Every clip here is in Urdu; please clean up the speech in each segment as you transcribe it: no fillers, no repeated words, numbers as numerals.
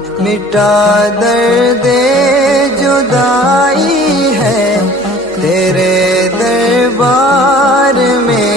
مٹا درد جدائی ہے تیرے دربار میں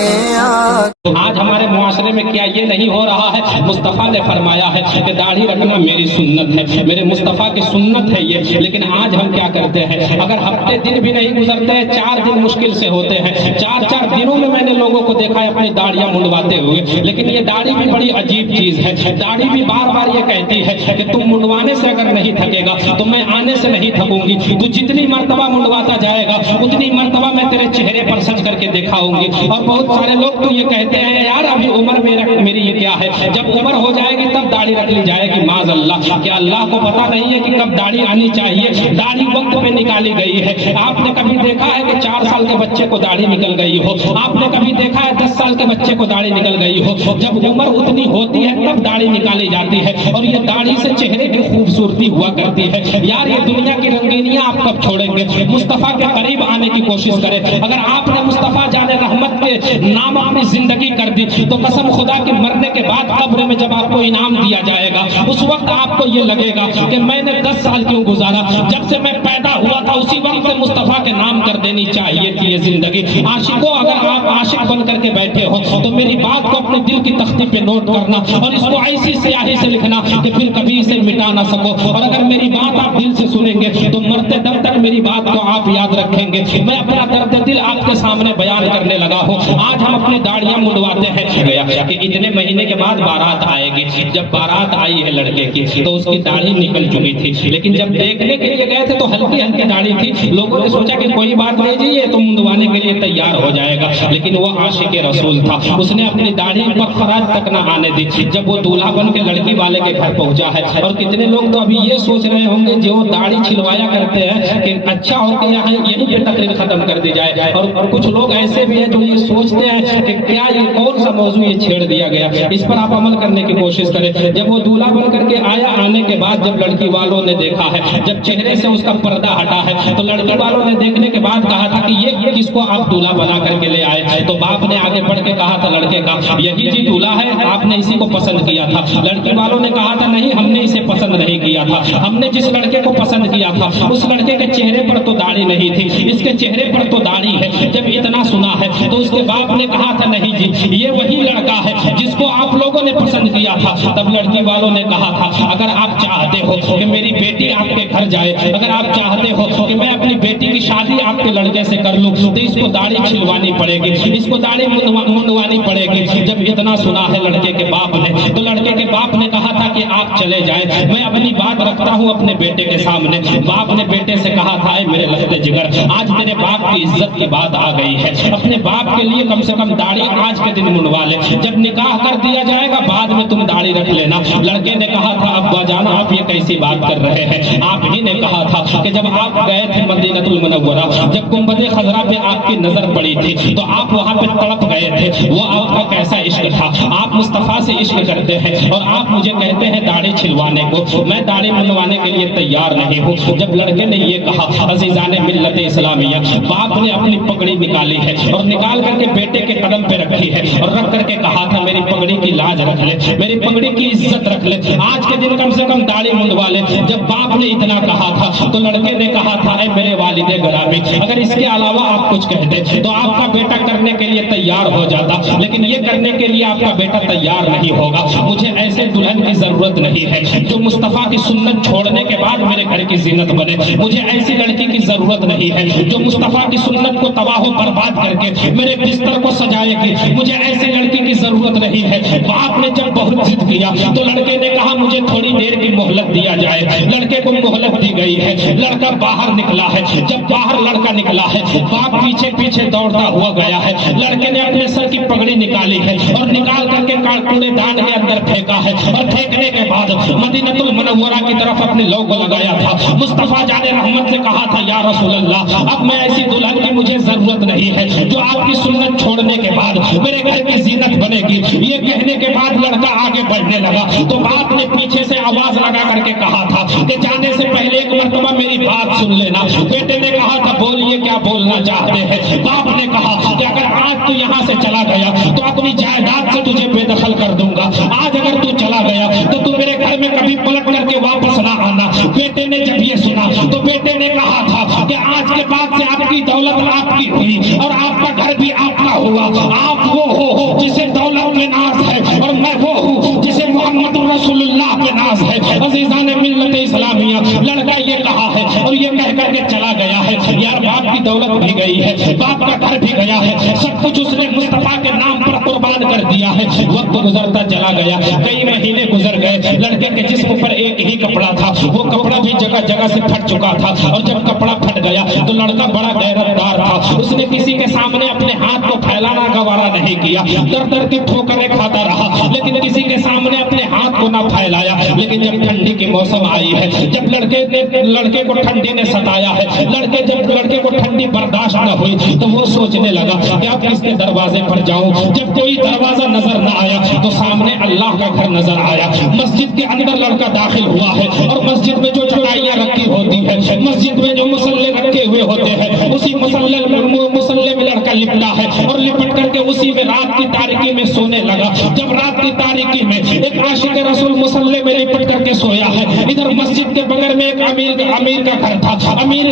آج ہمارے معاشرے میں کیا یہ نہیں ہو رہا ہے؟ مصطفیٰ نے فرمایا ہے کہ داڑھی رکھنا میری سنت ہے، میرے مصطفیٰ کی سنت ہے یہ، لیکن آج ہم کیا کرتے ہیں؟ اگر ہفتے دن بھی نہیں گزرتے ہیں، 4 دن مشکل سے ہوتے ہیں، 4 دنوں میں نے لوگوں کو دیکھا ہے اپنی داڑیاں منڈواتے ہوئے، لیکن یہ داڑھی بھی بڑی عجیب چیز ہے۔ داڑھی بھی بار بار یہ کہتی ہے کہ تم منڈوانے سے اگر نہیں تھکے گا تو میں آنے سے نہیں تھکوں گی، تو جتنی مرتبہ منڈواتا جائے گا اتنی مرتبہ میں تیرے چہرے پر سج کر کے دکھاؤں گی۔ اور بہت سارے لوگ تو یہ کہتے ہیں یار ابھی عمر میری یہ کیا ہے، جب عمر ہو جائے گی تب داڑھی رکھ لی جائے گی۔ معاذ اللہ، کیا اللہ کو پتا نہیں ہے کہ کب داڑھی آنی چاہیے؟ داڑھی وقت پہ نکالی گئی ہے۔ آپ نے کبھی دیکھا ہے کہ 4 سال کے بچے کو داڑھی نکل گئی ہو؟ آپ نے کبھی دیکھا ہے 10 سال کے بچے کو داڑھی نکل گئی ہو؟ جب عمر اتنی ہوتی ہے تب داڑھی نکالی جاتی ہے، اور یہ داڑھی سے چہرے کی خوبصورتی ہوا کرتی ہے۔ یار یہ دنیا کی رنگینیاں آپ کب چھوڑیں گے؟ مصطفیٰ کے قریب آنے کی کوشش کریں۔ اگر آپ نے مصطفیٰ جان رحمت کے نام اپنی زندگی کر دی تو قسم خدا کی مرنے کے بعد قبر میں جب آپ کو انعام دیا جائے گا اس وقت آپ کو یہ لگے گا کہ میں نے 10 سال کیوں گزارا، جب سے میں پیدا ہوا تھا اسی وقت سے مصطفیٰ کے نام کر دینی چاہیے تھی یہ زندگی۔ عاشقوں، اگر آپ عاشق بن کر کے بیٹھے ہو تو میری بات کو اپنے دل کی تختی پہ نوٹ کرنا اور اس کو ایسی سیاہی سے لکھنا کہ پھر کبھی اسے مٹا نہ سکو۔ اور اگر میری بات آپ دل سے سنیں گے تو مرتے دم تک میری بات کو آپ یاد رکھیں گے۔ میں اپنا درد دل آپ کے سامنے بیان کرنے لگا ہوں۔ آج ہم اپنی داڑیاں منڈواتے ہیں گیا کہ اتنے مہینے کے بعد بارات آئے گی۔ جب بارات آئی ہے لڑکے کی تو اس کی داڑھی نکل چکی تھی، لیکن جب دیکھنے کے لیے گئے تھے تو ہلکی ہلکی داڑھی تھی۔ لوگوں نے سوچا کہ کوئی بات نہیں جی یہ تو منڈوانے کے لیے تیار ہو جائے گا، لیکن وہ عاشق رسول تھا، اس نے اپنی داڑھی پر خراج تک نہ آنے دی۔ جب وہ دولہا بن کے لڑکی والے کے گھر پہنچا ہے، اور کتنے لوگ تو ابھی یہ سوچ رہے ہوں گے جو داڑھی چھلوایا کرتے ہیں کہ اچھا ہو کہ یہاں یہیں پہ تقریر ختم کر دی جائے، اور کچھ لوگ ایسے بھی ہیں جو یہ سوچتے ہیں کہ کیا یہ کون سا موضوع یہ چھیڑ دیا گیا، اس پر آپ عمل کرنے کی کوشش کریں۔ جب وہ دولہا بن کر کے آیا، آنے کے بعد جب لڑکی والوں نے دیکھا ہے، جب چہرے سے اس کا پردہ ہٹا ہے تو لڑکی والوں نے دیکھنے کے بعد کہا تھا کہ یہ کس کو آپ دولہا بنا کر کے لے آئے؟ تو باپ نے آگے بڑھ کے کہا تھا لڑکے کا یہی جی دولہا ہے، آپ نے اسی کو پسند کیا تھا۔ لڑکی والوں نے کہا تھا نہیں ہم نے اسے پسند نہیں کیا تھا، ہم نے جس لڑکے کو پسند کیا تھا اس لڑکے کے چہرے پر تو داڑھی نہیں تھی، اس کے چہرے پر تو داڑھی ہے۔ جب اتنا سنا ہے تو اس کے باپ نے کہا تھا نہیں جی یہ وہی لڑکا ہے جس کو آپ لوگوں نے پسند کیا تھا۔ تب لڑکی والوں نے کہا تھا اگر آپ چاہتے ہو کہ میری بیٹی آپ کے گھر جائے، اگر آپ چاہتے ہو کہ میں اپنی بیٹی کی شادی آپ کے لڑکے سے کر لوں تو اس کو داڑھی چھلوانی پڑے گی، اس کو داڑھی منڈوانی پڑے گی۔ جب اتنا سنا ہے لڑکے کے باپ نے تو لڑکے کے باپ نے کہا تھا کہ آپ چلے جائیں، میں اپنی بات رکھتا ہوں اپنے بیٹے کے سامنے۔ باپ نے بیٹے سے کہا تھا اے میرے لخت جگر آج میرے باپ کی عزت کی بات آ گئی ہے، اپنے باپ کے لیے کم سے کم داڑھی آج کے دن منڈوا لے، جب نکاح کر دیا جائے گا بعد میں تم داڑھی رکھ لینا۔ لڑکے نے کہا تھا ابا جان آپ یہ کیسی بات کر رہے ہیں؟ آپ ہی نے کہا تھا کہ جب آپ گئے تھے مدینہ المنورہ، جب گنبد خضرا پہ آپ کی نظر پڑی تھی تو آپ وہاں پہ تڑپ گئے تھے، وہ آپ کا کیسا عشق تھا، آپ مصطفیٰ سے عشق کرتے ہیں اور آپ مجھے کہتے ہیں داڑھی چھلوانے کو، میں داڑھی منڈوانے کے لیے تیار نہیں ہوں۔ جب لڑکے نے یہ کہا عزیزان ملت اسلامیہ، باپ نے اپنی پگڑی نکالی ہے اور نکال کر کے بیٹے کے قدم پہ رکھی ہے اور رکھ کر کے کہا تھا میری پگڑی کی لاج رکھ لے، میری پگڑی کی عزت رکھ لے، آج کے دن کم سے کم داڑھی منڈوا لے۔ جب باپ نے اتنا کہا تھا تو لڑکے نے کہا تھا اے میرے والد گرامی اگر اس کے علاوہ آپ کچھ کہتے تو آپ کا بیٹا کرنے کے لیے تیار ہو جاتا، لیکن یہ کرنے کے لیے آپ کا بیٹا تیار نہیں ہوگا۔ مجھے ایسے دلہن کی ضرورت نہیں ہے جو مصطفیٰ کی سنت چھوڑنے کے بعد میرے گھر کی زینت بنے، مجھے ایسی لڑکی کی ضرورت نہیں ہے جو مصطفیٰ کی سنت کو تباہ و برباد کر کے میرے بستر کو سجائے گی، مجھے ایسی لڑکی کی ضرورت نہیں ہے۔ باپ نے جب بہت ضد کیا تو لڑکے نے کہا مجھے تھوڑی دیر کی مہلت دیا جائے، لڑکے کو مہلت دی گئی ہے، لڑکا باہر نکلا ہے۔ جب باہر لڑکا نکلا ہے باپ پیچھے پیچھے دوڑتا ہوا گیا ہے، لڑکے نے اپنے سر کی پگڑی نکالی ہے اور نکال کر کے کوڑے دان کے اندر پھینکا ہے، اور پھینکنے کے بعد مدینہ المنورہ کی طرف اپنے لوگو لگایا تھا۔ مصطفیٰ جان رحمت سے کہا تھا یا رسول اللہ اب میں ایسی دلہن کی مجھے ضرورت نہیں ہے جو آپ کی سنت چھوڑنے کے بعد میرے گھر کی زینت بنے گی۔ یہ کہنے کے بعد لڑکا آگے بڑھنے لگا تو باپ نے پیچھے سے آواز لگا کر کے کہا تھا کہ جانے سے پہلے ایک مرتبہ میری بات سن لینا۔ بیٹے نے کہا تھا بولیے کیا بولنا چاہتے ہیں؟ باپ نے کہا کہ اگر آج تو یہاں سے چلا گیا تو اپنی جائیداد سے تجھے بے دخل کر دوں گا، آج اگر تو چلا گیا تو میرے گھر میں کبھی پلٹ کر کے کے واپس نہ آنا. بیٹے نے جب یہ سنا تو بیٹے نے کہا تھا کہ آج کے بعد سے آپ کی دولت آپ کی ہوئی اور آپ کا گھر بھی آپ کا ہوا. آپ وہ ہو جسے دولت میں ناز ہے اور میں وہ ہوں جسے محمد رسول اللہ پہ ناز ہے. عزیزان ملت اسلامیہ, لڑکا یہ کہا ہے اور یہ کہہ کر کے چلا گیا ہے. یار باپ کی دولت بھی گئی ہے, باپ کا گھر بھی گیا ہے, سب کچھ اس نے مصطفیٰ کے نام پر قربان کر دیا ہے. وقت گزرتا چلا گیا, کئی مہینے گزر گئے. لڑکے کے جسم پر ایک ہی کپڑا تھا, وہ کپڑا بھی جگہ جگہ سے پھٹ چکا تھا. اور جب کپڑا پھٹ گیا تو لڑکا بڑا غیرت دار تھا, اس نے کسی کے سامنے اپنے ہاتھ کو پھیلانا گوارا نہیں کیا. در در کی ٹھوکریں کھاتا رہا لیکن کسی کے سامنے اپنے ہاتھ کو نہ پھیلایا. لیکن جب ٹھنڈی کی موسم آئی ہے, جب لڑکے کو ٹھنڈی نے ستایا ہے, جب لڑکے کو ٹھنڈی برداشت نہ ہوئی تو وہ سوچنے لگا کہ اب کس کے دروازے پر جاؤں. جب کوئی دروازہ نظر نہ آیا تو سامنے اللہ کا گھر نظر آیا. مسجد کے اندر لڑکا داخل ہوا ہے اور مسجد میں جو چڑائیاں رکھی ہوتی ہے, مسجد میں جو مسلے رکھے ہوئے ہوتے ہیں, اسی مسلے میں لڑکا لپٹا ہے اور لپٹ کر کے اسی میں رات کی تاریکی میں سونے لگا. جب رات کی تاریکی میں ایک عاشق رسول مسلے میں لپٹ کر کے سویا ہے, ادھر مسجد کے بغیر میں ایک امیر کا گھر تھا. امیر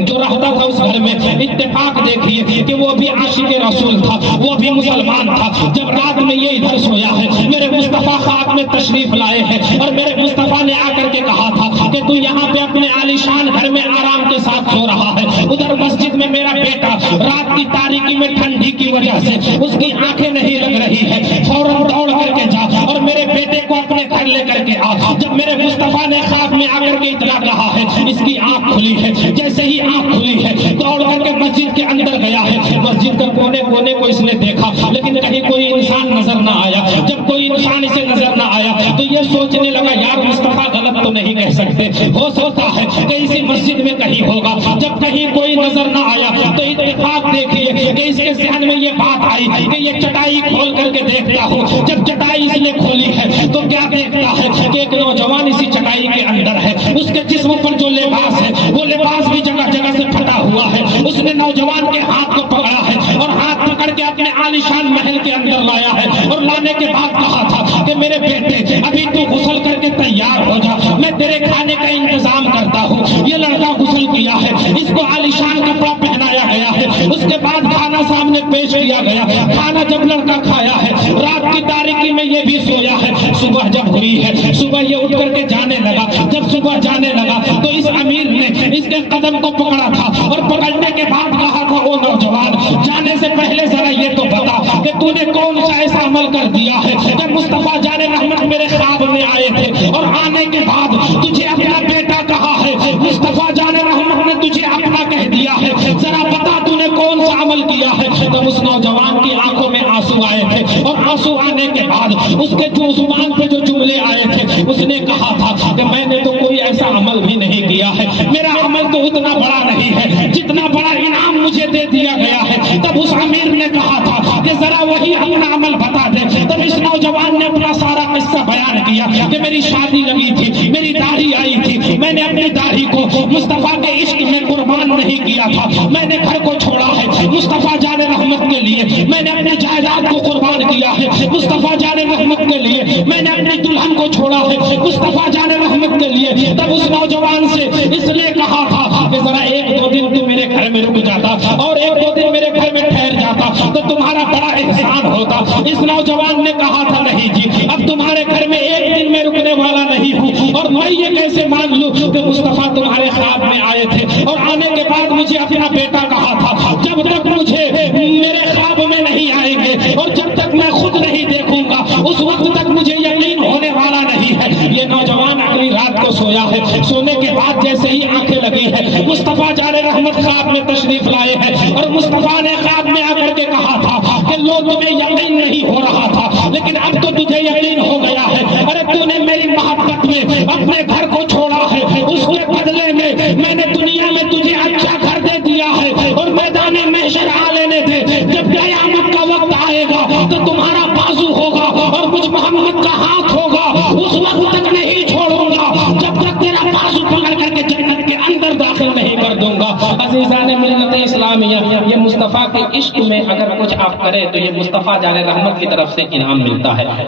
جو رہتا تھا اس گھر میں, اتفاق دیکھیے کہ وہ بھی عاشق رسول تھا, وہ بھی مسلمان تھا. جب رات میں یہ ادھر سویا ہے, میرے مصطفیٰ خاک میں تشریف لائے ہیں اور میرے مصطفیٰ نے آ کر کے کہا تھا کہ تو یہاں پہ اپنے عالیشان گھر میں آرام کے ساتھ سو رہا ہے, ادھر مسجد میں میرا بیٹا رات کی تاریکی میں ٹھنڈی کی وجہ سے اس کی آنکھیں نہیں لگ رہی ہے, فوراً دوڑ کر کے جا اور میرے بیٹے کو اپنے گھر لے کر کے آ. جب میرے مصطفیٰ نے خواب میں آ کر کے اطلاع کہا ہے اس کی آنکھ کھلی ہے, جیسے ہی آنکھ کھلی ہے دوڑ کر کے مسجد کے اندر گیا ہے. مسجد کے کونے کونے کو اس نے دیکھا لیکن کہیں کوئی انسان نظر نہ آیا. جب کوئی انسان اسے نظر نہ آیا تو یہ سوچنے لگا یار مصطفیٰ غلط تو نہیں کہہ سکتے, ہو سکتا ہے کہ اسی مسجد میں کہیں ہوگا. جب کہیں کوئی نظر نہ آیا تو اتفاق دیکھیے کہ اس کے ذہن میں یہ بات آئی کہ یہ چٹائی کھول کر کے دیکھتا ہوں. جب چٹائی اس نے کھولی ہے تو کیا دیکھتا ہے کہ ایک نوجوان اسی چٹائی کے اندر ہے. اس کے جسم پر جو لباس ہے وہ لباس بھی جگہ جگہ سے پھٹا ہوا ہے. اس نے نوجوان کے ہاتھ کو پکڑا ہے اور ہاتھ پکڑ کے اپنے عالیشان محل کے اندر لایا ہے اور لانے کے بعد کہا تھا کہ میرے بیٹے ابھی تو غسل کر کے تیار ہو جا, میں تیرے کھانے کا انتظام کرتا ہوں. یہ لڑکا غسل کیا ہے, اس کو عالیشان کپڑا پہنایا گیا ہے, اس کے بعد کھانا سامنے پیش کیا گیا. کھانا جب لڑکا کھایا ہے, رات کی تاریکی میں یہ بھی سویا ہے. صبح جب ہوئی ہے, صبح یہ اٹھ کر کے جانے لگا. جب صبح جانے لگا تو اس امیر نے اس کے قدم کو پکڑا تھا اور پکڑنے کے بعد کہا تھا او نوجوان, جانے سے پہلے ذرا یہ تو بتا کہ تو نے کون سا ایسا عمل کر دیا ہے. جب مصطفیٰ جان رحمت میرے خواب میں آئے تھے اور آنے کے بعد تجھے اپنا بیٹا کہا ہے, مصطفیٰ جان رحمت نے تجھے اپنا کہہ دیا ہے, ذرا بتا تو نے کون سا عمل کیا ہے. تب اس نوجوان کی آنکھوں میں آنسو آئے تھے اور آنسو آنے کے بعد اس کے جو زبان پہ جو جملے آئے تھے اس نے کہا تھا کہ میں نے تو کوئی ایسا عمل بھی نہیں کیا ہے, میرا عمل تو اتنا بڑا نہیں ہے جتنا بڑا انعام مجھے دے دیا گیا ہے. تب اس امیر نے کہا تھا کہ ذرا وہی اپنا عمل بتا دے. تب اس نوجوان نے اپنا سارا قصہ بیان کیا کہ میری شادی لگی تھی, میری داڑھی آئی تھی, میں نے اپنی داڑھی کو مصطفیٰ کے عشق میں قربان نہیں کیا تھا, میں نے گھر کو چھوڑا ہے مصطفیٰ جان رحمت کے لیے, میں نے اپنی جائیداد کو قربان کیا ہے مصطفیٰ جان رحمت کے لیے, میں نے اپنی دلہن کو چھوڑا ہے مصطفیٰ جان رحمت کے لیے. تب اس نوجوان سے اس نے کہا تھا کہ ذرا ایک دو دن تو میرے گھر میں رک جاتا اور ایک دو دن میرے گھر میں ٹھہر جاتا تو تمہارا بڑا احسان ہوتا. اس نوجوان نے کہا تھا نہیں جی, اب تمہارے گھر میں ایک دن میں رکنے والا نہیں ہوں اور میں یہ کیسے مان لوں کہ مصطفیٰ تمہارے خواب میں آئے تھے اور آنے کے بعد مجھے اپنا بیٹا کہا تھا. جب تک مجھے میرے خواب میں نہیں آئیں گے اور جب تک میں خود نہیں دیکھوں گا اس وقت تک مجھے یقین ہونے والا نہیں ہے. یہ نوجوان اگلی رات کو سویا ہے, سونے کے بعد جیسے ہی آنکھیں لگی ہے مصطفیٰ جان رحمت خواب میں تشریف لائے ہیں اور مصطفیٰ نے خواب میں آ کر کے کہا تھا کہ لو تمہیں یقین نہیں ہو رہا تھا لیکن اب تو تجھے یقین ہو گیا ہے. ارے تو نے میری محبت میں اپنے گھر کو چھوڑا ہے, اس کے بدلے میں نے دنیا میں تجھے اچھا گھر دے دیا ہے اور میدان محشر آ لینے دے. جب قیامت کا وقت آئے گا تو تمہارا بازو ہوگا اور مجھ محمد کا ہاتھ ہوگا, اس وقت تک نہیں چھوڑوں گا جب تک تیرا بازو پکڑ کر کے جنت کے اندر داخل نہیں کر دوں گا. عزیزان ملت اسلامیہ, یہ مصطفیٰ کے عشق میں اگر کچھ آپ کریں تو یہ مصطفیٰ جان رحمت کی طرف سے انعام ملتا ہے.